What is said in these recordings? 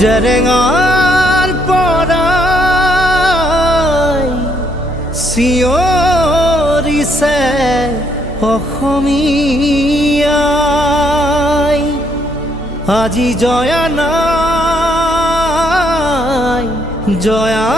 জেৰেঙাৰ পৰাই চিঞৰিছে অসমীয়াই। আজি জয়া নাই, জয়া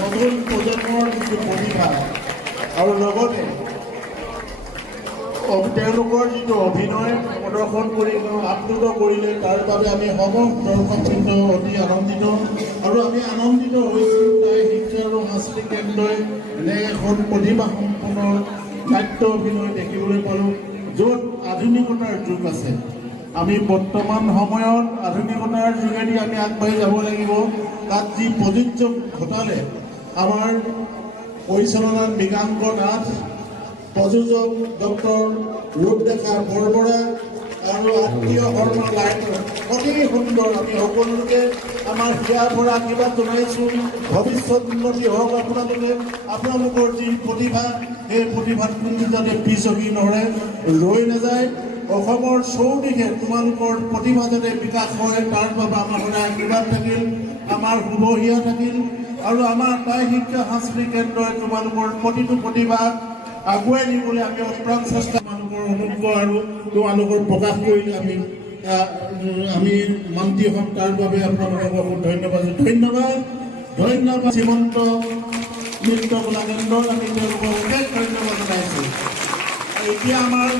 নতুন প্ৰজন্মৰ যিটো প্ৰতিভা আৰু লগতে তেওঁলোকৰ যিটো অভিনয় প্ৰদৰ্শন কৰি আপ্লুত কৰিলে তাৰ বাবে আমি সমগ্ৰ দৰ্শকবৃন্দ অতি আনন্দিত আৰু আমি আনন্দিত হৈছোঁ। তাই শিক্ষা আৰু সাংস্কৃতিক কেন্দ্ৰই এনে এখন প্ৰতিভাসম্পন্ন নাট্য অভিনয় দেখিবলৈ পালোঁ, য'ত আধুনিকতাৰ যুগ আছে। আমি বৰ্তমান সময়ত আধুনিকতাৰ যোগেদি আমি আগবাঢ়ি যাব লাগিব। তাত যি প্ৰযোজ্য ঘটালে আমাৰ পৰিচালনাত মৃগাংক নাথ, প্ৰযোজক ডক্টৰ ৰূপৰেখা বৰবৰা আৰু আত্মীয় শৰ্মা লাইটৰ অতি সুন্দৰ। আমি সকলোকে আমাৰ হিয়াৰ পৰা আশীৰ্বাদ জনাইছোঁ। ভৱিষ্যত উন্নতি হওক। আপোনালোকৰ যি প্ৰতিভা, সেই প্ৰতিভাত কোনো যাতে পিছকি নৰে, ৰৈ নাযায়। অসমৰ চৌদিশে তোমালোকৰ প্ৰতিভা যাতে বিকাশ হয়, তাৰ বাবে আমাৰ সদায় আশীৰ্বাদ থাকিল, আমাৰ শুভহিয়া থাকিল। আৰু আমাৰ তাই শিক্ষা সাংস্কৃতিক কেন্দ্ৰই তোমালোকৰ প্ৰতিটো প্ৰতিভাক আগুৱাই নিবলৈ আমি অপ্ৰাণ চেষ্টা, তোমালোকৰ অনুগ্ৰহ আৰু তোমালোকৰ প্ৰকাশ কৰিলে আমি মান্তি হ'ম। তাৰ বাবে আপোনালোকক বহুত ধন্যবাদ। শ্ৰীমন্ত নৃত্য কলা কেন্দ্ৰত আমি তেওঁলোকক অশেষ ধন্যবাদ জনাইছোঁ। এতিয়া আমাৰ